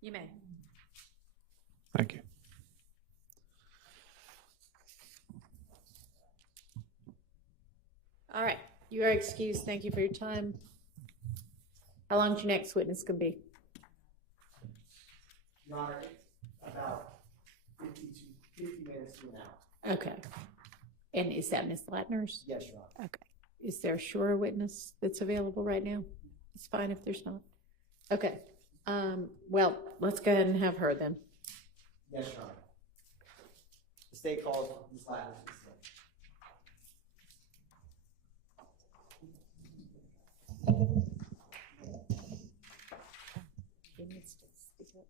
You may. Thank you. All right, you are excused. Thank you for your time. How long is your next witness gonna be? Your Honor, about 50 minutes to an hour. Okay. And is that Ms. Latner's? Yes, Your Honor. Okay. Is there a shorter witness that's available right now? It's fine if there's not. Okay. Well, let's go ahead and have her then. Yes, Your Honor. The state calls Ms. Latner to the stand. He needs to speak up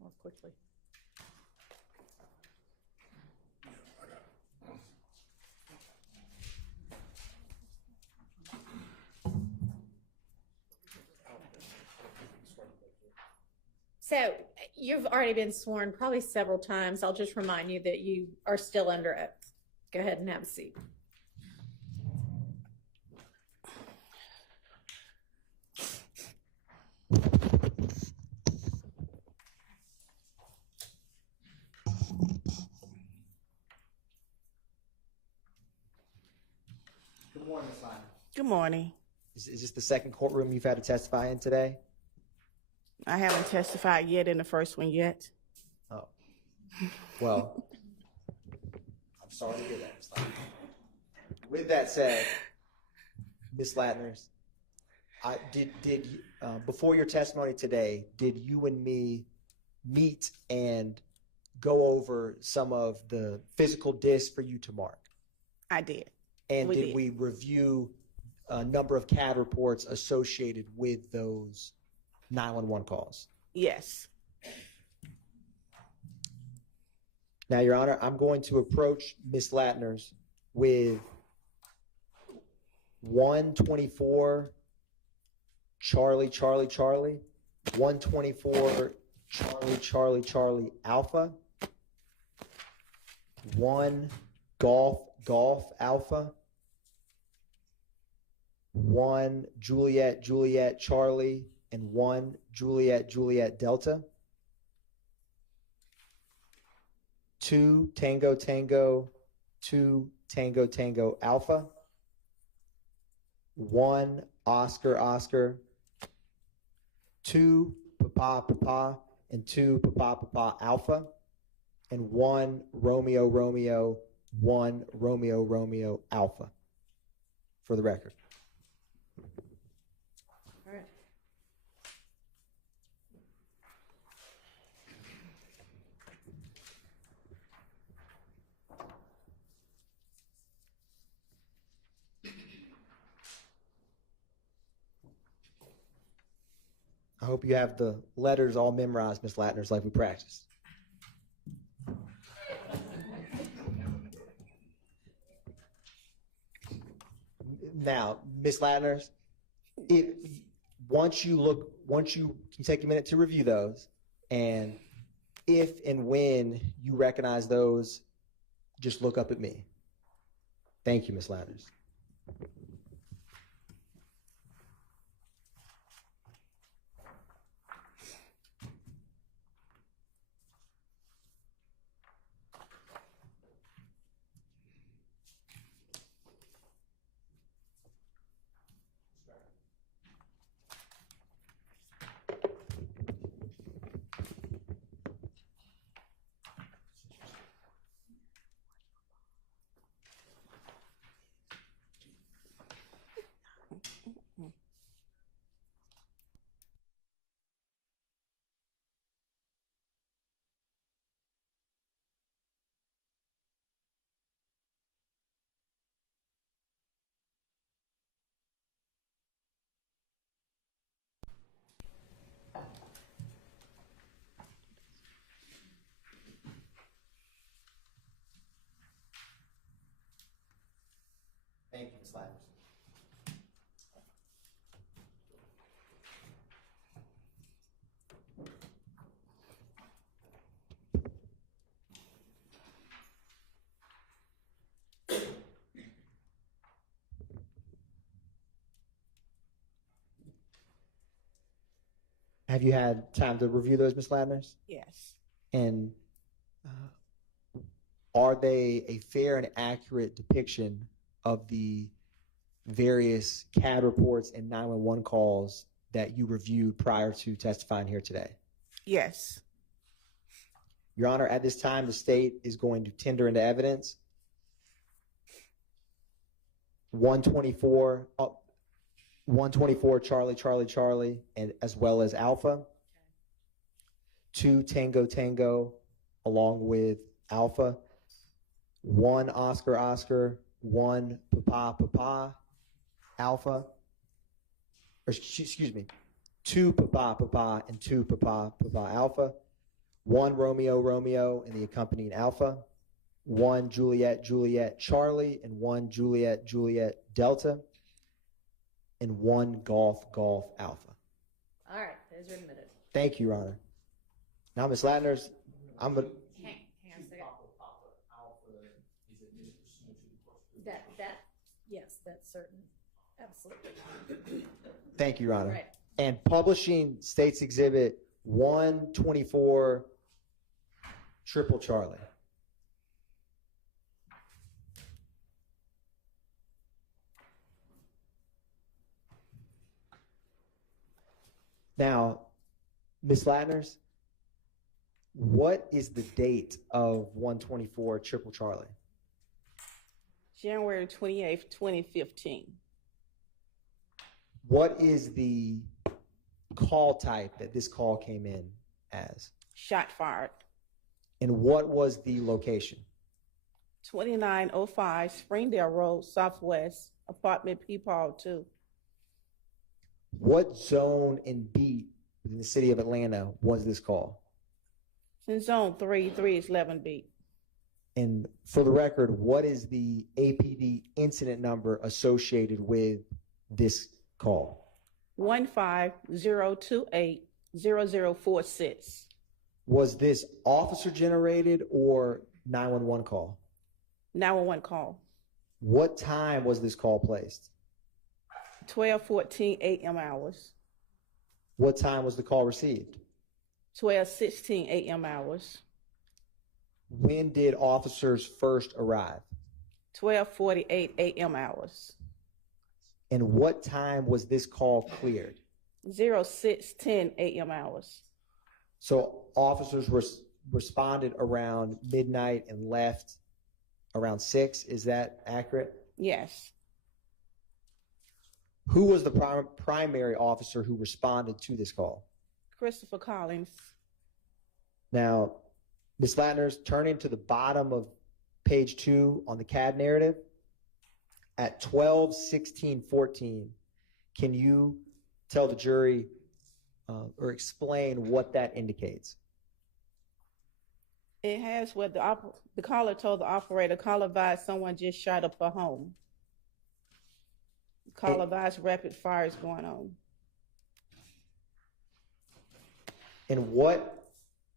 more quickly. So you've already been sworn probably several times. I'll just remind you that you are still under oath. Go ahead and have a seat. Good morning, Ms. Latner. Good morning. Is this the second courtroom you've had to testify in today? I haven't testified yet in the first one yet. Oh. Well, I'm sorry to hear that, Ms. Latner. With that said, Ms. Latner, before your testimony today, did you and me meet and go over some of the physical discs for you to mark? I did. And We did did. we review a number of CAD reports associated with those 911 calls? Yes. Now, Your Honor, I'm going to approach Ms. Latner's with 124 Charlie, Charlie, Charlie, 124 Charlie, Charlie, Charlie, Alpha, 1 Golf, Golf, Alpha, 1 Juliet, Juliet, Charlie, and 1 Juliet, Juliet, Delta, 2 Tango, Tango, 2 Tango, Tango, Alpha, 1 Oscar, Oscar, 2 Papa, Papa, and 2 Papa, Papa, Alpha, and 1 Romeo, Romeo, 1 Romeo, Romeo, Alpha, for the record. All right. I hope you have the letters all memorized, Ms. Latner's, like we practiced. Now, Ms. Latner's, once you can take a minute to review those, and if and when you recognize those, just look up at me. Thank you, Ms. Latner's. Have you had time to review those, Ms. Ladners? Yes. And are they a fair and accurate depiction of the various CAD reports and 911 calls that you reviewed prior to testifying here today? Yes. Your Honor, at this time, the state is going to tender into evidence 124 Charlie, Charlie, Charlie, and as well as Alpha. 2 Tango, Tango, along with Alpha. 1 Oscar, Oscar. 1 Papa, Papa, Alpha. Or excuse me. 2 Papa, Papa, and 2 Papa, Papa, Alpha. 1 Romeo, Romeo, and the accompanying Alpha. 1 Juliet, Juliet, Charlie, and 1 Juliet, Juliet, Delta, and 1 Golf, Golf, Alpha. All right, those are admitted. Thank you, Your Honor. Now, Ms. Ladners, I'm going to... Hang on a second. Yes, that's certain. Absolutely. Thank you, Your Honor. Right. And publishing State's Exhibit 124 Triple Charlie. Now, Ms. Ladners, what is the date of 124 Triple Charlie? January 28th, 2015. What is the call type that this call came in as? Shot fired. And what was the location? 2905 Springdale Road, Southwest, apartment Peepaw 2. What zone and beat within the city of Atlanta was this call? It's in zone 3, 3 is 11 beat. And for the record, what is the APD incident number associated with this call? 150280046. Was this officer generated or 911 call? 911 call. What time was this call placed? 12:14 a.m. hours. What time was the call received? 12:16 a.m. hours. When did officers first arrive? 12:48 a.m. hours. And what time was this call cleared? 06:10 a.m. hours. So officers responded around midnight and left around 6. Is that accurate? Yes. Who was the primary officer who responded to this call? Christopher Collins. Now, Ms. Ladners, turning to the bottom of page 2 on the CAD narrative, at 12:16:14, can you tell the jury or explain what that indicates? It has what the caller told the operator, call advised someone just shot up her home. Call advised rapid fire is going on. And what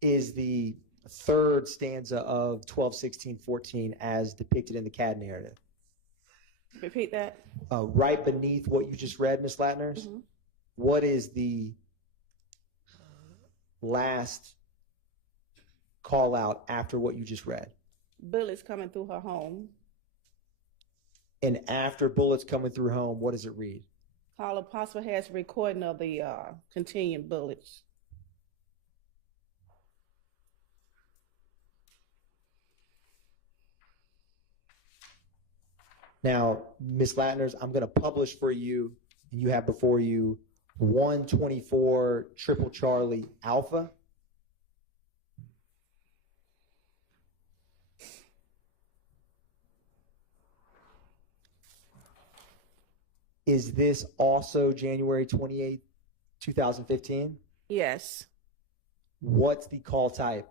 is the third stanza of 12:16:14 as depicted in the CAD narrative? Repeat that. Right beneath what you just read, Ms. Ladners, what is the last call out after what you just read? Bullets coming through her home. And after bullets coming through home, what does it read? Caller possibly has a recording of the continuing bullets. Now, Ms. Ladners, I'm going to publish for you, and you have before you 124 Triple Charlie Alpha. Is this also January 28th, 2015? Yes. What's the call type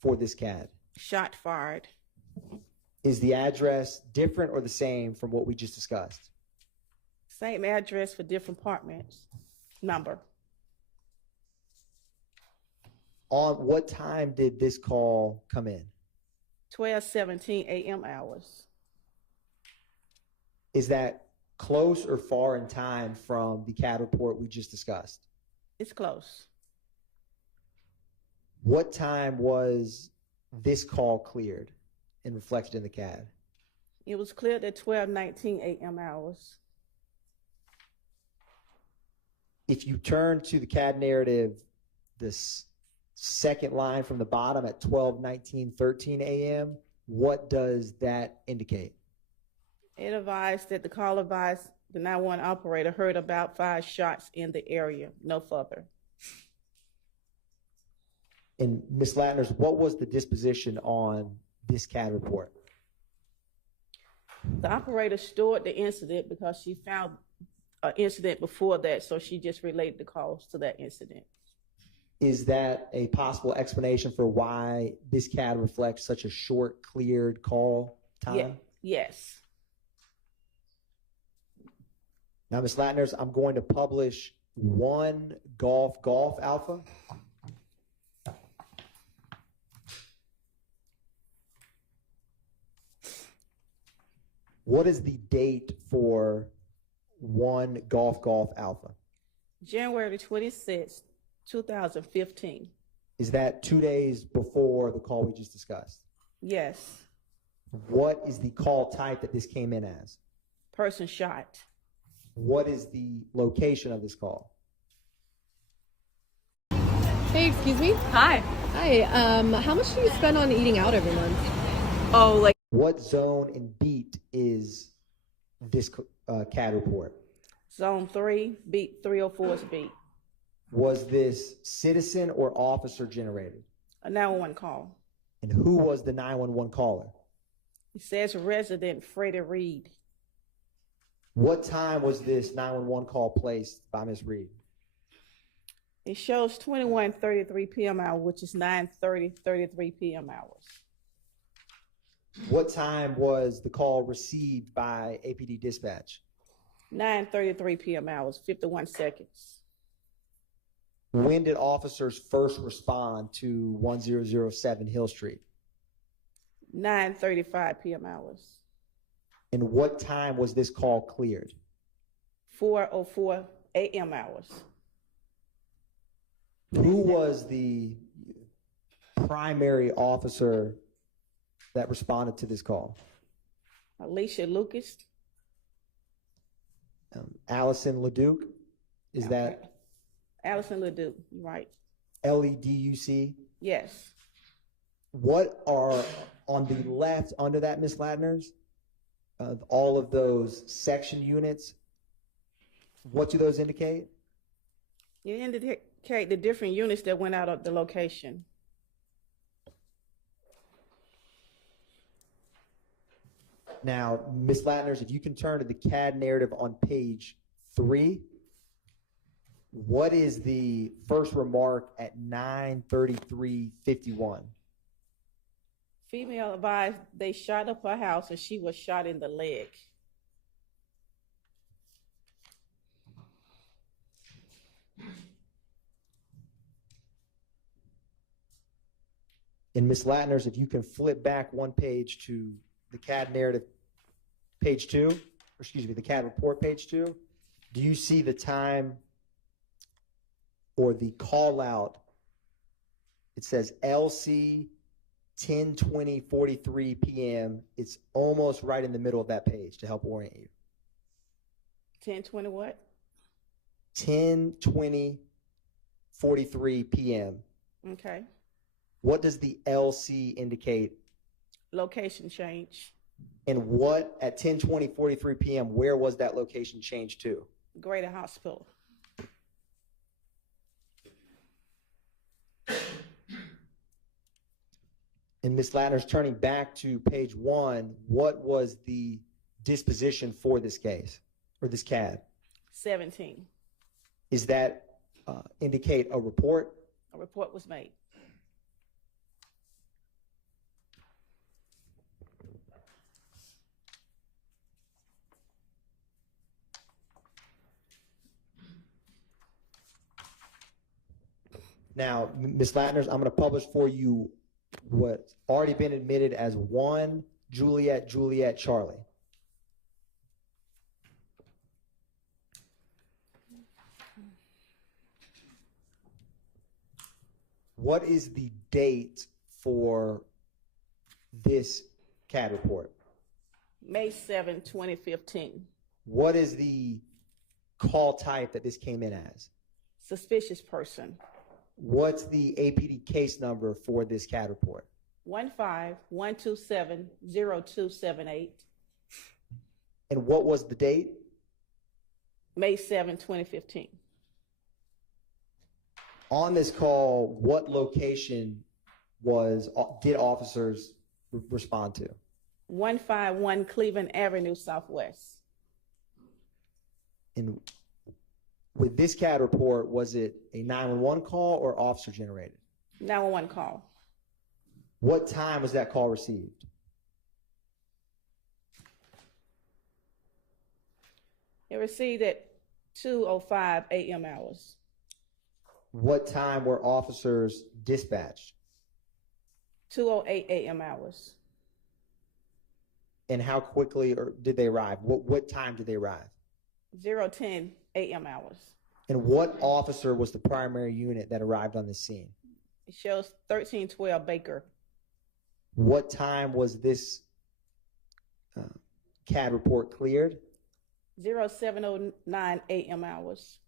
for this CAD? Shot fired. Is the address different or the same from what we just discussed? Same address for different apartments. Number. On what time did this call come in? 12:17 a.m. hours. Is that close or far in time from the CAD report we just discussed? It's close. What time was this call cleared and reflected in the CAD? It was cleared at 12:19 a.m. hours. If you turn to the CAD narrative, this second line from the bottom at 12:19:13 a.m., what does that indicate? It advised that the call advised the 911 operator heard about 5 shots in the area, no further. And Ms. Latners, what was the disposition on this CAD report? The operator stored the incident because she found an incident before that, so she just relayed the calls to that incident. Is that a possible explanation for why this CAD reflects such a short, cleared call time? Yeah. Yes. Now, Ms. Latners, I'm going to publish 1 Golf Alpha. What is the date for 1 Golf Alpha? January 26, 2015. Is that 2 days before the call we just discussed? Yes. What is the call type that this came in as? Person shot. What is the location of this call? Hey, excuse me? Hi. Hi, how much do you spend on eating out every month? Oh, like What zone and beat is this CAD report? Zone 3, beat 304's beat. Was this citizen or officer generated? A 911 call. And who was the 911 caller? It says resident Freddie Reed. What time was this 911 call placed by Ms. Reed? It shows 21:33 p.m. hour, which is 9:33 p.m. hours. What time was the call received by APD dispatch? 9:33 p.m. hours, 51 seconds. When did officers first respond to 1007 Hill Street? 9:35 p.m. hours. And what time was this call cleared? 4:04 a.m. hours. Who was the primary officer that responded to this call? Alicia Lucas. Allison Leduc? Is that Allison Ledoux, right? LEDUC? Yes. What are on the left under that, Ms. Latners? All of those section units, what do those indicate? You indicate the different units that went out of the location. Now, Ms. Latners, if you can turn to the CAD narrative on page 3, what is the first remark at 9:33:51? Female advised they shot up her house and she was shot in the leg. And Ms. Latners, if you can flip back one page to the CAD narrative, page 2, or excuse me, the CAD report, page 2, do you see the time or the call out? It says LC 10:20:43 p.m. It's almost right in the middle of that page to help orient you. 10:20 what? 10:20:43 p.m. Okay. What does the LC indicate? Location change. And what at 10:20:43 p.m., where was that location changed to? Greater Hospital. And Ms. Latner's turning back to page 1, what was the disposition for this case or this CAD? 17. Is that indicate a report? A report was made. Now, Ms. Latner's, I'm going to publish for you what's already been admitted as 1 Juliet Charlie. What is the date for this CAD report? May 7, 2015. What is the call type that this came in as? Suspicious person. What's the APD case number for this CAD report? 151270278. And what was the date? May 7, 2015. On this call, what location did officers respond to? 151 Cleveland Avenue Southwest. And with this CAD report, was it a 911 call or officer generated? 911 call. What time was that call received? It received at 2:05 a.m. hours. What time were officers dispatched? 2:08 a.m. hours. And how quickly did they arrive? What time did they arrive? 0:10 a.m. hours. And what officer was the primary unit that arrived on the scene? It shows 1312 Baker. What time was this CAD report cleared? 0709 a.m. hours.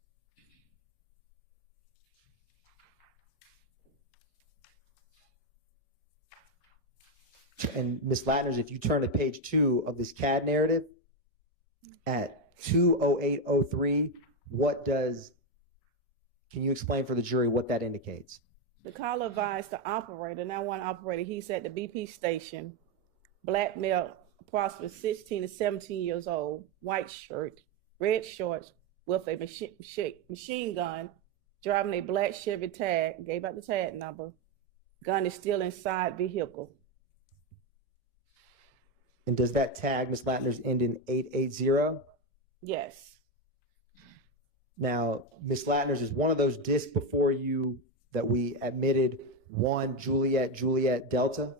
And Ms. Latners, if you turn to page 2 of this CAD narrative, at 2:08:03, can you explain for the jury what that indicates? The caller advised the operator, 911 operator, he's at the BP station, black male, approximately 16 to 17 years old, white shirt, red shorts, with a machine gun, driving a black Chevy tag, gave out the tag number. Gun is still inside vehicle. And does that tag, Ms. Latners, end in 880? Yes. Now, Ms. Latners, is one of those discs before you that we admitted 1 Juliet Juliet Delta?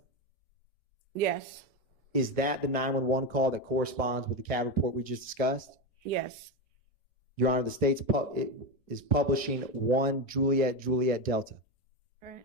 Yes. Is that the 911 call that corresponds with the CAD report we just discussed? Yes. Your Honor, the state's is publishing 1 Juliet Juliet Delta. All right.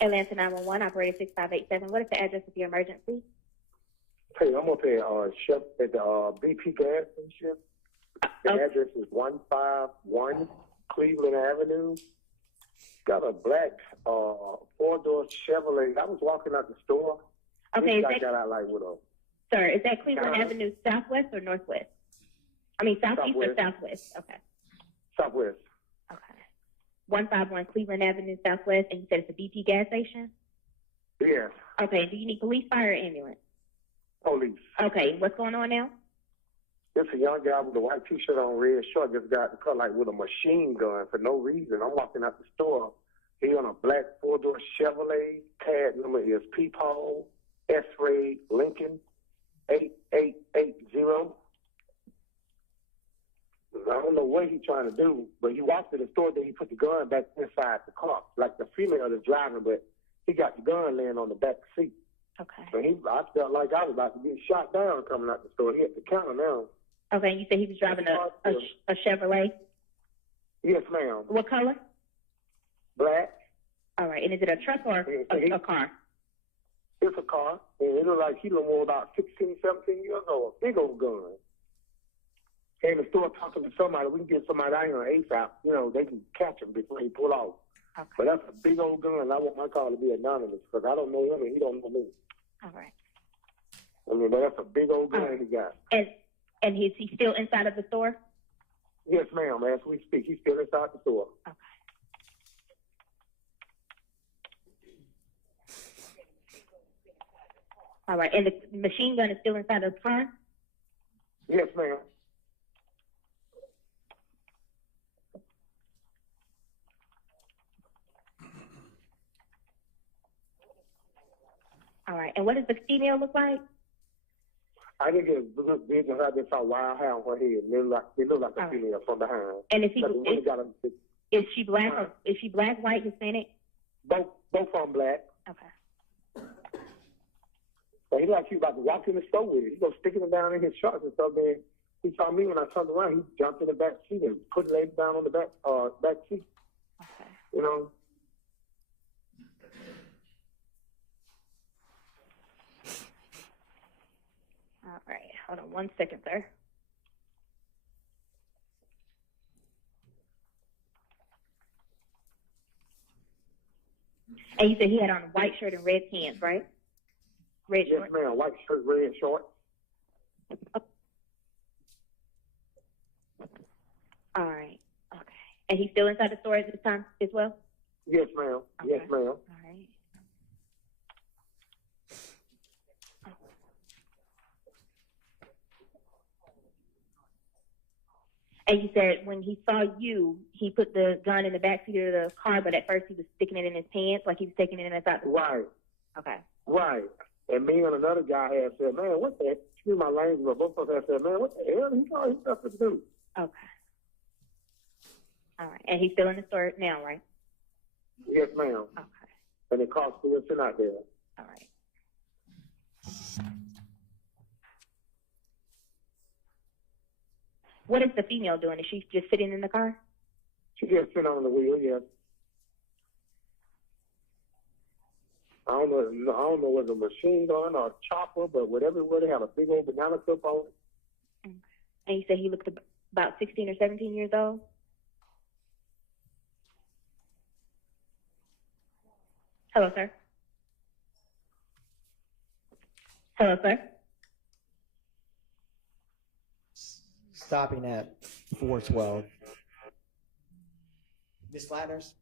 Atlanta 911, operator 6587. What is the address of your emergency? Hey, I'm up here Chef at the BP gas station. The address is 151 Cleveland Avenue. Got a black four-door Chevrolet. I was walking out the store. Okay, This guy got out like with a sir, is that Cleveland Avenue Southwest or Northwest? I mean, Southeast or Southwest? Okay. Southwest. Okay. 151 Cleveland Avenue Southwest, and you said it's a BP gas station? Yes, Okay, do you need police, fire, or ambulance? police. Okay, what's going on now? It's a young guy with a white T-shirt on, red short. Just got cut like with a machine gun for no reason. I'm walking out the store. He on a black four-door Chevrolet. Tag number is Peephole S-Ray Lincoln 8880. I don't know what he's trying to do, but he walked to the store, then he put the gun back inside the car, like the female is driving, but he got the gun laying on the back seat. Okay. So I felt like I was about to get shot down coming out the store. He hit the counter now. Okay, and you said he was driving a Chevrolet? Yes, ma'am. What color? Black. All right, and is it a truck or a car? It's a car, and it looked like he was more about 16, 17 years old. Big old gun. Came to the store talking to somebody. We can get somebody out here on ASAP. You know, they can catch him before he pull off. Okay. But that's a big old gun. I want my call to be anonymous because I don't know him and he don't know me. All right. I mean, but that's a big old gun he got. And is he still inside of the store? Yes, ma'am. As we speak, he's still inside the store. Okay. All right, and the machine gun is still inside of the car? Yes, ma'am. All right, and what does the female look like? I didn't get a good vision. I just saw wild hair on her head. It looked like a All right. female from behind. And is he, Like the one that got is she black or is she black, white, Hispanic? both from black. Okay. But he like he was about to walk in the store with it. He goes sticking it down in his shorts and stuff. Then he saw me when I turned around. He jumped in the back seat and put the lady down on the back seat. Okay. You know. All right. Hold on 1 second, sir. And you said he had on a white shirt and red pants, right? Red Yes, shorts. ma'am. White shirt, red shorts. All right. Okay. And he's still inside the store at this time as well? Yes, ma'am. Yes, Okay. ma'am. All right. And you said when he saw you, he put the gun in the backseat of the car, but at first he was sticking it in his pants, like he was taking it inside the car. Right. Okay. Right. And me and another guy had said, man, what the, excuse my language, but both of us had said, man, what the hell he got himself to do? Okay. All right. And he's still in the store now, right? Yes, ma'am. Okay. And the car's still sitting out there. All right. What is the female doing? Is she just sitting in the car? She just sitting on the wheel, yes. I don't know whether a machine gun or a chopper, but whatever it was, they had a big old banana clip on it. Okay. And you said he looked about 16 or 17 years old? Hello, sir. Hello, sir. Stopping at 412. Miss Flatters?